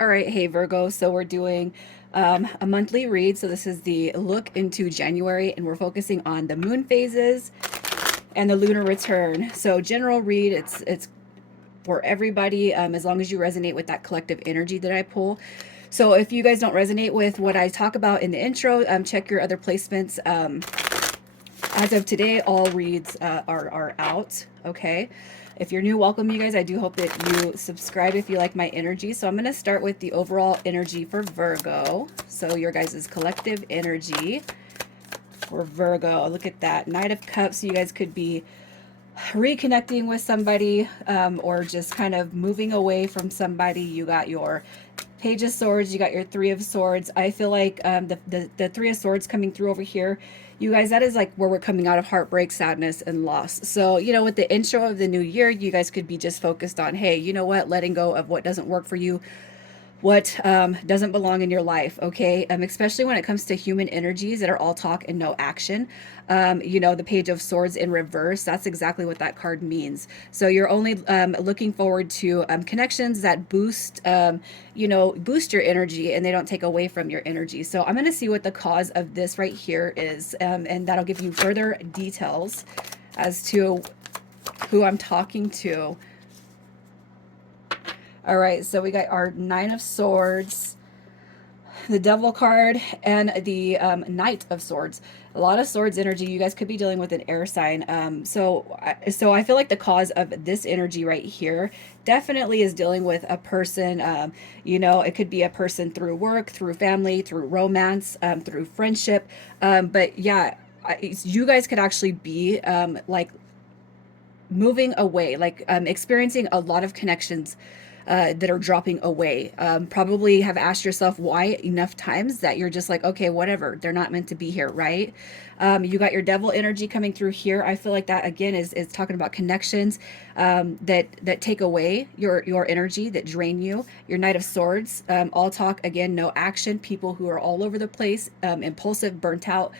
All right, hey Virgo. So we're doing a monthly read. So this is the look into January, and we're focusing on the moon phases and the lunar return. So general read. It's for everybody, as long as you resonate with that collective energy that I pull. So if you guys don't resonate with what I talk about in the intro, check your other placements. As of today, all reads are out. Okay. If you're new, welcome you guys. I do hope that you subscribe if you like my energy. So I'm going to start with the overall energy for Virgo. So your guys' collective energy for Virgo. Look at that. Knight of Cups. So you guys could be reconnecting with somebody, or just kind of moving away from somebody. You got your Page of Swords, you got your Three of Swords. I feel like the Three of Swords coming through over here, you guys, that is like where we're coming out of heartbreak, sadness, and loss. So, with the intro of the new year, you guys could be just focused on, hey, you know what, letting go of what doesn't work for you, what doesn't belong in your life, okay? Especially when it comes to human energies that are all talk and no action. The Page of Swords in reverse, that's exactly what that card means. So you're only looking forward to connections that boost your energy, and they don't take away from your energy. So I'm going to see what the cause of this right here is, and that'll give you further details as to who I'm talking to. All right, so we got our Nine of Swords, the Devil card, and the Knight of Swords. A lot of swords energy. You guys could be dealing with an air sign. So I feel like the cause of this energy right here definitely is dealing with a person. It could be a person through work, through family, through romance, through friendship. But yeah, you guys could actually be like moving away, like experiencing a lot of connections that are dropping away. Probably have asked yourself why enough times that you're just like, okay, whatever, they're not meant to be here, right? You got your devil energy coming through here. I feel like that again is talking about connections that take away your energy, that drain you. Your Knight of Swords, all talk again, no action. People who are all over the place, impulsive, burnt out,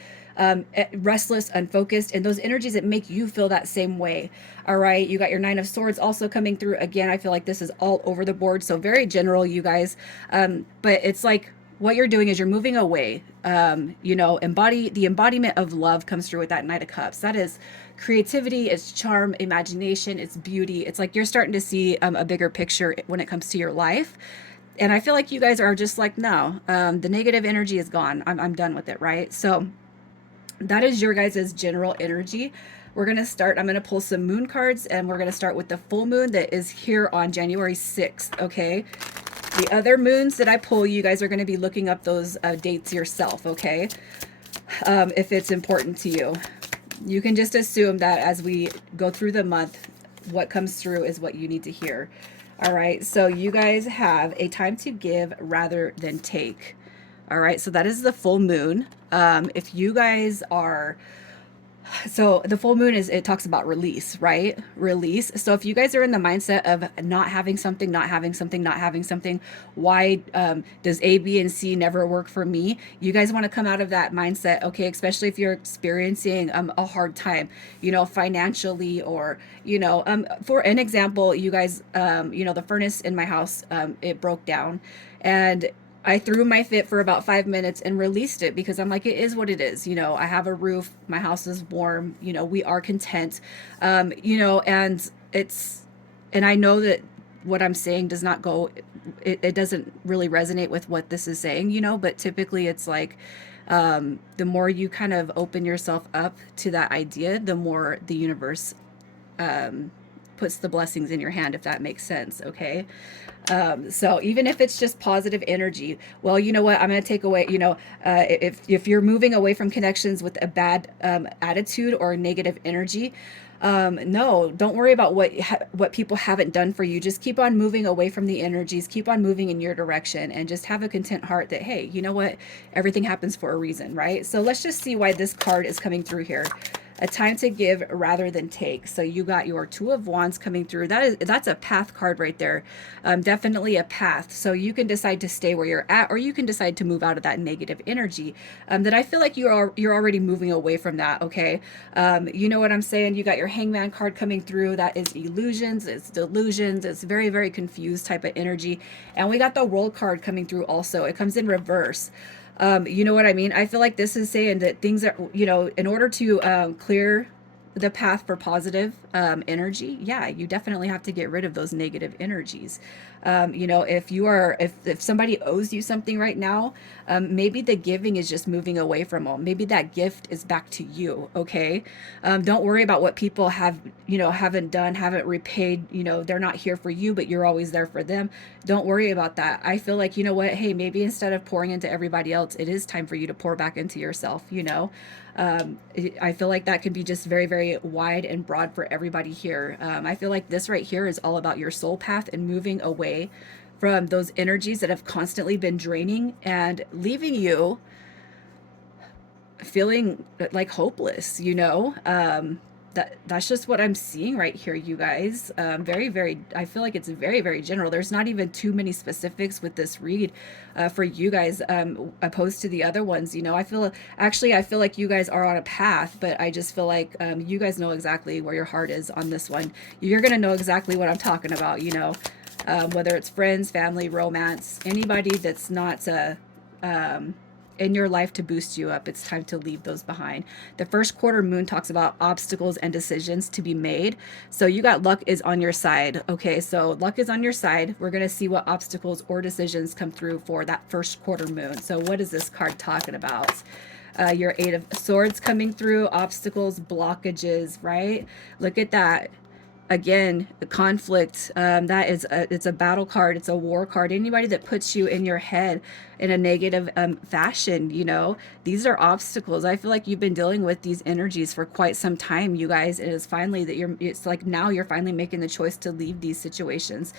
restless, unfocused, and those energies that make you feel that same way. All right, you got your Nine of Swords also coming through. Again, I feel like this is all over the board, so very general, you guys. But it's like what you're doing is you're moving away. The embodiment of love comes through with that Knight of Cups. That is creativity, it's charm, imagination, it's beauty. It's like you're starting to see a bigger picture when it comes to your life. And I feel like you guys are just like, no, the negative energy is gone. I'm done with it, right? So that is your guys' general energy. We're going to start, I'm going to pull some moon cards, and we're going to start with the full moon that is here on January 6th, okay? The other moons that I pull, you guys are going to be looking up those dates yourself, okay? If it's important to you. You can just assume that as we go through the month, what comes through is what you need to hear. All right, so you guys have a time to give rather than take. All right, so that is the full moon. If you guys are, so the full moon it talks about release, right? Release. So if you guys are in the mindset of not having something, not having something, not having something, why does A, B, and C never work for me? You guys want to come out of that mindset, okay? Especially if you're experiencing a hard time, financially, or for an example, you guys, the furnace in my house, it broke down, and I threw my fit for about 5 minutes and released it because I'm like, it is what it is. I have a roof, my house is warm, we are content. And and I know that what I'm saying does not go, it doesn't really resonate with what this is saying, but typically it's like, the more you kind of open yourself up to that idea, the more the universe puts the blessings in your hand, if that makes sense, okay? So even if it's just positive energy, well, you know what? I'm going to take away, if you're moving away from connections with a bad attitude or negative energy, no, don't worry about what people haven't done for you. Just keep on moving away from the energies, keep on moving in your direction, and just have a content heart that, hey, you know what? Everything happens for a reason, right? So let's just see why this card is coming through here. a time to give rather than take. So you got your Two of Wands coming through. That's a path card right there. Definitely a path. So you can decide to stay where you're at, or you can decide to move out of that negative energy. That I feel like you're already moving away from that. Okay, you know what I'm saying? You got your Hangman card coming through. That is illusions. It's delusions. It's very, very confused type of energy. And we got the World card coming through also. It comes in reverse. You know what I mean? I feel like this is saying that things are, you know, in order to clear the path for positive energy, yeah, you definitely have to get rid of those negative energies. You know, if somebody owes you something right now, maybe the giving is just moving away from them. Maybe that gift is back to you. Okay. Don't worry about what people have, you know, haven't done, haven't repaid. You know, they're not here for you, but you're always there for them. Don't worry about that. I feel like, you know what? Hey, maybe instead of pouring into everybody else, it is time for you to pour back into yourself, you know? I feel like that could be just very, very wide and broad for everybody here. I feel like this right here is all about your soul path and moving away from those energies that have constantly been draining and leaving you feeling like hopeless, you know? That's just what I'm seeing right here, you guys. Very, very, I feel like it's very, very general. There's not even too many specifics with this read for you guys, opposed to the other ones. You know, I feel like you guys are on a path, but I just feel like you guys know exactly where your heart is on this one. You're going to know exactly what I'm talking about, you know, whether it's friends, family, romance, anybody that's not in your life to boost you up. It's time to leave those behind. The first quarter moon talks about obstacles and decisions to be made. So you got luck is on your side. Okay, so luck is on your side. We're going to see what obstacles or decisions come through for that first quarter moon. So what is this card talking about? Your Eight of Swords coming through, obstacles, blockages, right? Look at that. Again, the conflict, that is it's a battle card, it's a war card. Anybody that puts you in your head in a negative fashion, you know, these are obstacles. I feel like you've been dealing with these energies for quite some time, you guys. It is finally that it's like now you're finally making the choice to leave these situations.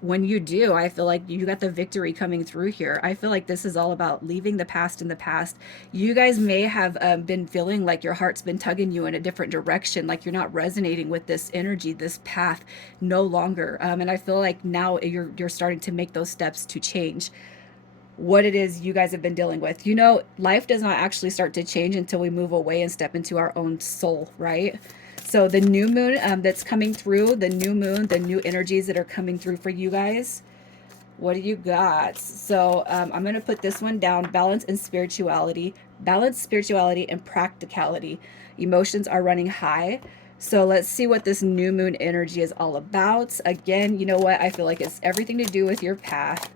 When you do, I feel like you got the victory coming through here. I feel like this is all about leaving the past in the past. You guys may have been feeling like your heart's been tugging you in a different direction, like you're not resonating with this energy, this path no longer. And I feel like now you're starting to make those steps to change what it is you guys have been dealing with. You know, life does not actually start to change until we move away and step into our own soul, right? So the new moon that's coming through, the new moon, the new energies that are coming through for you guys. What do you got? So I'm going to put this one down. Balance and spirituality. Balance, spirituality, and practicality. Emotions are running high. So let's see what this new moon energy is all about. Again, you know what? I feel like it's everything to do with your path.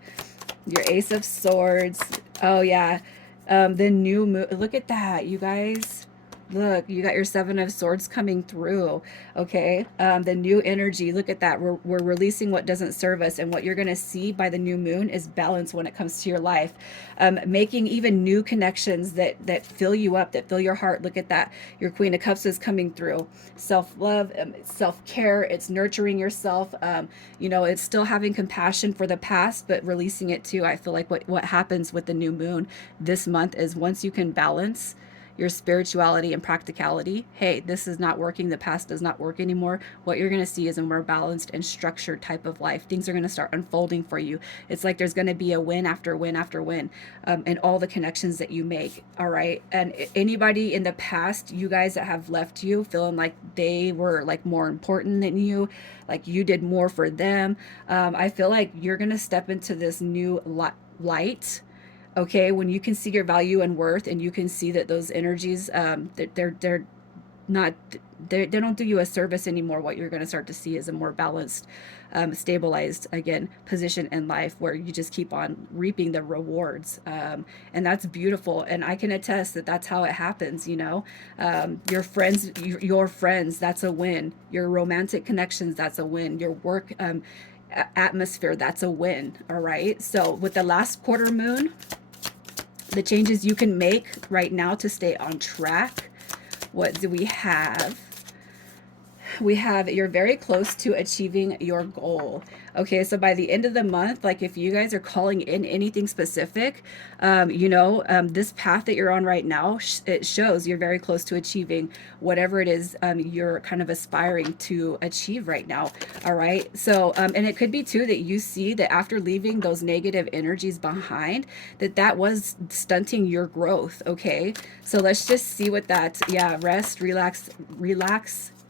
Your Ace of Swords. Oh, yeah. The new moon. Look at that, you guys. Look, you got your Seven of Swords coming through. Okay. The new energy. Look at that. We're releasing what doesn't serve us. And what you're going to see by the new moon is balance when it comes to your life. Making even new connections that fill you up, that fill your heart. Look at that. Your Queen of Cups is coming through. Self-love, self-care. It's nurturing yourself. You know, it's still having compassion for the past, but releasing it too. I feel like what happens with the new moon this month is once you can balance your spirituality and practicality. Hey, this is not working. The past does not work anymore. What you're going to see is a more balanced and structured type of life. Things are going to start unfolding for you. It's like there's going to be a win after win after win in all the connections that you make. All right. And anybody in the past, you guys that have left you feeling like they were like more important than you, like you did more for them. I feel like you're going to step into this new light. Okay, when you can see your value and worth, and you can see that those energies, they're not, they don't do you a service anymore. What you're going to start to see is a more balanced, stabilized, again, position in life where you just keep on reaping the rewards. And that's beautiful. And I can attest that that's how it happens. You know, your friends, that's a win. Your romantic connections, that's a win. Your work, atmosphere, that's a win. All right. So with the last quarter moon, the changes you can make right now to stay on track. What do we have? we have you're very close to achieving your goal. Okay, so by the end of the month, like if you guys are calling in anything specific, this path that you're on right now, it shows you're very close to achieving whatever it is you're kind of aspiring to achieve right now. All right, so and it could be too that you see that after leaving those negative energies behind, that was stunting your growth. Okay, so let's just see what that, yeah, rest, relax,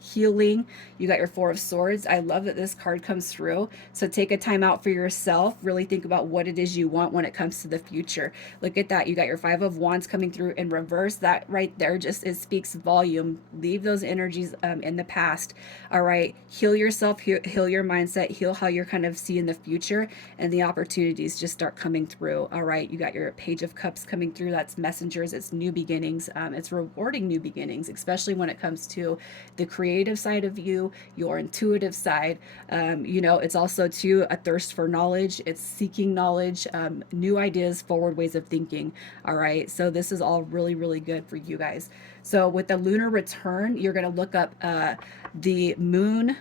healing. You got your Four of Swords. I love that this card comes through. So take a time out for yourself. Really think about what it is you want when it comes to the future. Look at that. You got your Five of Wands coming through in reverse. That right there just, it speaks volume. Leave those energies in the past. All right. Heal yourself, heal your mindset, heal how you're kind of seeing the future, and the opportunities just start coming through. All right. You got your Page of Cups coming through. That's messengers. It's new beginnings. It's rewarding new beginnings, especially when it comes to the creative side of you, your intuitive side. It's also too a thirst for knowledge. It's seeking knowledge, new ideas, forward ways of thinking. All right. So this is all really, really good for you guys. So with the lunar return, you're going to look up the moon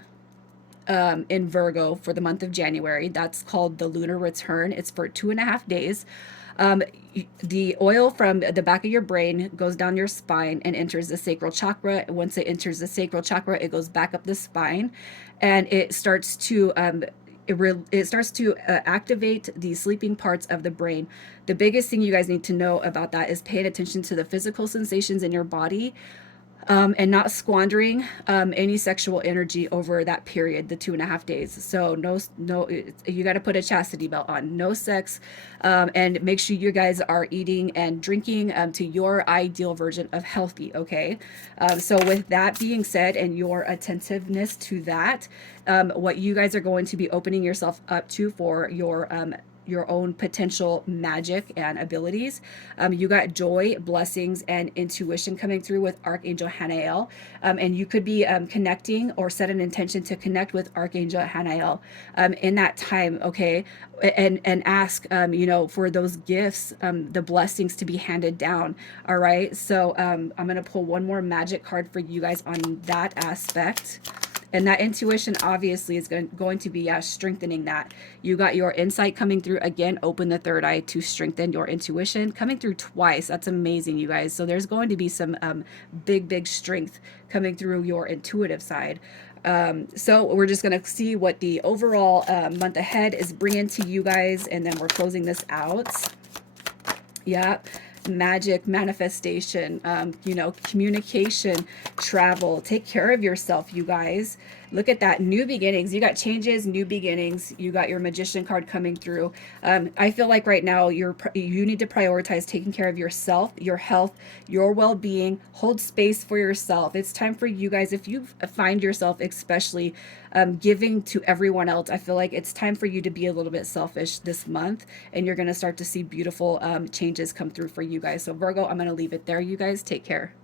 in Virgo for the month of January. That's called the lunar return. It's for 2.5 days. Um, the oil from the back of your brain goes down your spine and enters the sacral chakra. Once it enters the sacral chakra, it goes back up the spine, and it starts to activate the sleeping parts of the brain. The biggest thing you guys need to know about that is paying attention to the physical sensations in your body, and not squandering any sexual energy over that period, the 2.5 days. So no, you got to put a chastity belt on. No sex, and make sure you guys are eating and drinking to your ideal version of healthy. Okay, so with that being said, and your attentiveness to that, what you guys are going to be opening yourself up to for your own potential magic and abilities. You got joy, blessings, and intuition coming through with Archangel Hanael. And you could be connecting or set an intention to connect with Archangel Hanael in that time, okay? And ask, for those gifts, the blessings to be handed down. All right. So I'm going to pull one more magic card for you guys on that aspect. And that intuition obviously is going to be strengthening that. You got your insight coming through again. Open the third eye to strengthen your intuition. Coming through twice. That's amazing, you guys. So there's going to be some big strength coming through your intuitive side. So we're just going to see what the overall month ahead is bringing to you guys. And then we're closing this out. Yeah. Magic, manifestation, communication, travel. Take care of yourself, you guys. Look at that. New beginnings. You got changes, new beginnings. You got your Magician card coming through. I feel like right now you need to prioritize taking care of yourself, your health, your well-being. Hold space for yourself. It's time for you guys, if you find yourself especially giving to everyone else, I feel like it's time for you to be a little bit selfish this month, and you're going to start to see beautiful changes come through for you guys. So Virgo, I'm going to leave it there. You guys take care.